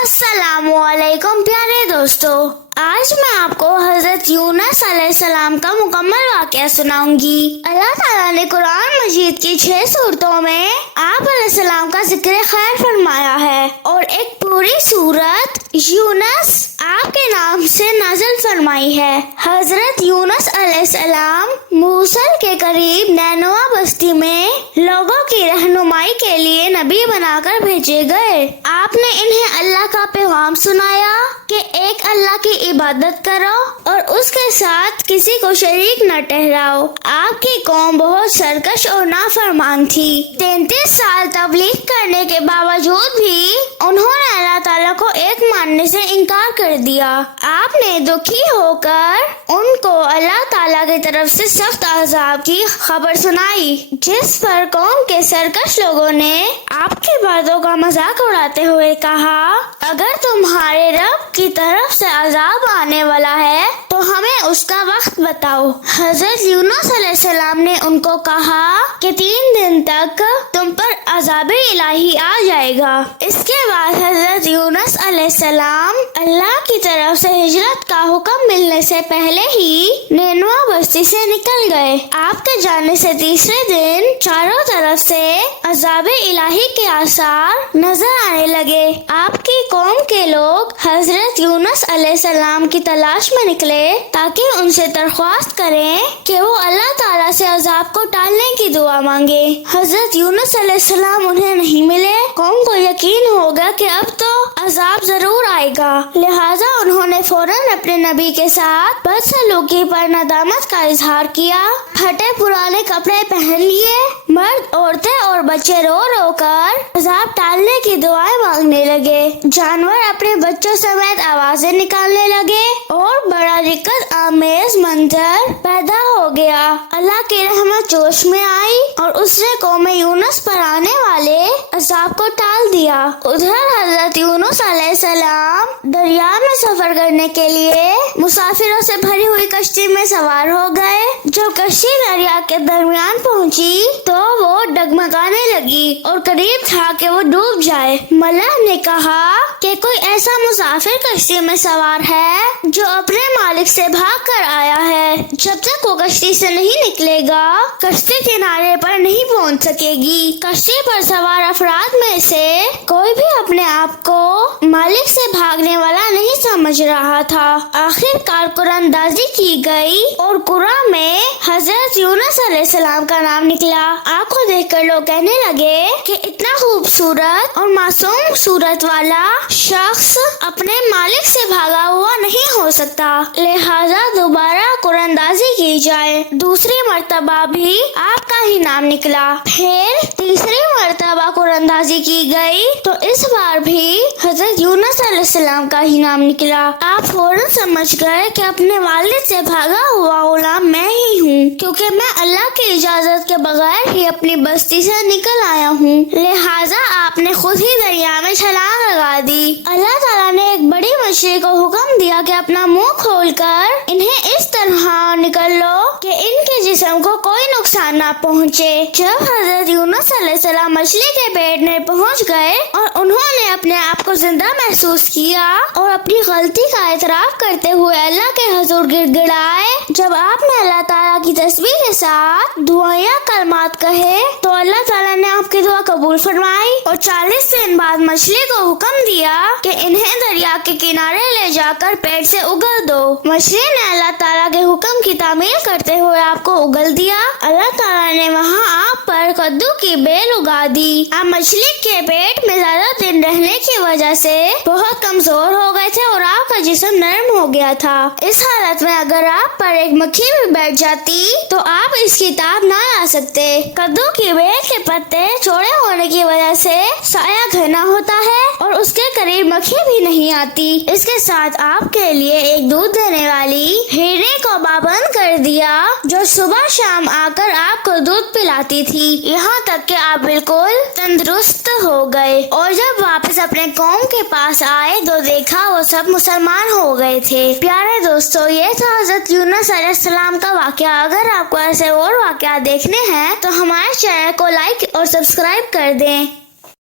السلام علیکم پیارے دوستو، آج میں آپ کو حضرت یونس علیہ السلام کا مکمل واقعہ سناؤں گی۔ اللہ تعالیٰ نے قرآن مجید کی 6 سورتوں میں آپ علیہ السلام کا ذکر خیر فرمایا ہے، اور ایک پوری سورت یونس آپ کے نام سے نازل فرمائی ہے۔ حضرت یونس علیہ السلام موصل کے قریب نینوا بستی میں لوگوں کی رہنمائی کے لیے نبی بنا کر بھیجے گئے۔ آپ نے انہیں اللہ کا پیغام سنایا کہ ایک اللہ کی عبادت کرو اور اس کے ساتھ کسی کو شریک نہ ٹھہراؤ۔ آپ کی قوم بہت سرکش اور نافرمان تھی۔ 33 سال تبلیغ کرنے کے باوجود بھی انہوں نے اللہ تعالیٰ کو ایک ماننے سے انکار کر دیا۔ آپ نے دکھی ہو کر ان کو اللہ تعالیٰ کی طرف سے سخت عذاب کی خبر سنائی، جس پر قوم کے سرکش لوگوں نے آپ کی باتوں کا مذاق اڑاتے ہوئے کہا، اگر تمہارے رب کی طرف سے عذاب آنے والا ہے تو ہمیں اس کا وقت بتاؤ۔ حضرت یونس علیہ السلام نے ان کو کہا کہ 3 دن تک تم پر عذاب الہی آ جائے گا۔ اس کے بعد حضرت یونس علیہ السلام اللہ کی طرف سے ہجرت کا حکم ملنے سے پہلے ہی نینوا بستی سے نکل گئے۔ آپ کے جانے سے تیسرے دن چاروں طرف سے عذاب الہی کے آثار نظر آنے لگے۔ آپ کی قوم کے لوگ حضرت یونس علیہ السلام کی تلاش میں نکلے تاکہ ان سے درخواست کریں کہ وہ اللہ تعالیٰ سے عذاب کو ٹالنے کی دعا مانگے۔ حضرت یونس علیہ السلام انہیں نہیں ملے۔ قوم کو یقین ہو گیا کہ اب تو عذاب ضرور آئے گا، لہٰذا انہوں نے فوراً اپنے نبی کے ساتھ بدسلوکی پر ندامت کا اظہار کیا۔ پھٹے پرانے کپڑے پہن لیے، مرد، عورتیں اور بچے رو رو کر عذاب ٹالنے کی دعائیں مانگنے لگے۔ جانور اپنے بچوں سمیت آوازیں نکالنے لگے اور بڑا دقت آمیز منظر پیدا ہو گیا۔ اللہ کی رحمت جوش میں آئی اور اس نے قوم یونس پر آنے والے عذاب کو ٹال دیا۔ ادھر حضرت یونس علیہ السلام دریا میں سفر کرنے کے لیے مسافروں سے بھری ہوئی کشتی میں سوار ہو گئے۔ جب کشتی دریا کے درمیان پہنچی تو وہ ڈگمگانے لگی اور قریب تھا کہ وہ ڈوب جائے۔ ملح نے کہا کہ کوئی ایسا مسافر کشتی میں سوار ہے جو اپنے مالک سے بھاگ کر آیا ہے، جب تک وہ کشتی سے نہیں نکلے گا کشتی کنارے پر نہیں پہنچ سکے گی۔ کشتی پر سوار افراد میں سے کوئی بھی اپنے آپ کو مالک سے بھاگنے والا نہیں سمجھ رہا تھا۔ آخر کار قرآن اندازی کی گئی اور قرآن میں حضرت یونس علیہ السلام کا نام نکلا۔ آپ کو دیکھ کر لوگ کہنے لگے کہ اتنا خوبصورت اور معصوم صورت والا شخص اپنے مالک سے بھاگا ہوا نہیں ہو سکتا، لہذا دوبارہ قرآن اندازی کی جائے۔ دوسری مرتبہ بھی آپ کا ہی نام نکلا۔ پھر تیسری مرتبہ قرآن اندازی کی گئی تو اس بار بھی حضرت یونس علیہ السلام کا ہی نام نکلا۔ آپ فوراً سمجھ گئے کہ اپنے والد سے بھاگا ہوا غلام میں ہی ہوں، کیونکہ میں اللہ کی اجازت کے بغیر ہی اپنی بستی سے نکل آیا ہوں، لہٰذا آپ نے خود ہی دریا میں چھلانگ لگا دی۔ اللہ تعالیٰ نے ایک بڑی مچھلی کو حکم دیا کہ اپنا منہ کھول کر انہیں اس طرح نکل لو کہ ان کے جسم کو کوئی نقصان نہ پہنچے۔ جب حضرت یونس علیہ السلام مچھلی کے پیٹ میں پہنچ گئے اور انہوں نے اپنے آپ کو زندہ محسوس کیا اور اپنی غلطی کا اعتراف کرتے ہوئے اللہ کے حضور گڑ گڑائے، جب آپ نے اللہ تعالیٰ کی تسبیح کے ساتھ دعائیں کلمات کہے تو اللہ تعالیٰ نے آپ کی دعا قبول فرمائی اور 40 دن بعد مچھلی کو حکم دیا کہ انہیں دریا کے کنارے لے جا کر پیٹ سے اگل دو۔ مچھلی نے اللہ تعالیٰ کے حکم کی تعمیل کرتے ہوئے آپ کو اگل دیا۔ اللہ تعالیٰ نے وہاں آپ پر کدو کی بیل اگا دی۔ آپ مچھلی کے پیٹ میں زیادہ دن رہنے کی وجہ سے بہت کمزور ہو گئے تھے اور آپ کا جسم نرم ہو گیا تھا۔ اس حالت میں اگر آپ پر ایک مکھی بھی بیٹھ جاتی تو آپ اس کی تاب نہ لا سکتے۔ کدو کی بیل کے پتے چوڑے ہونے کی وجہ سے سایہ گھنا ہوتا ہے اور اس کے قریب مکھی بھی نہیں آتی۔ اس کے ساتھ آپ کے لیے ایک دودھ دینے والی ہرنی کو پابند کر دیا جو صبح شام آ کر آپ کو دودھ پلاتی تھی، یہاں تک کہ آپ بالکل تندرست ہو گئے۔ اور جب واپس اپنے قوم کے پاس آئے تو دیکھا وہ سب مسلمان ہو گئے تھے۔ پیارے دوستو، یہ تھا حضرت یونس علیہ السلام کا واقعہ۔ اگر آپ کو ایسے اور واقعات دیکھنے ہیں تو ہمارے چینل کو لائک اور سبسکرائب کر دیں۔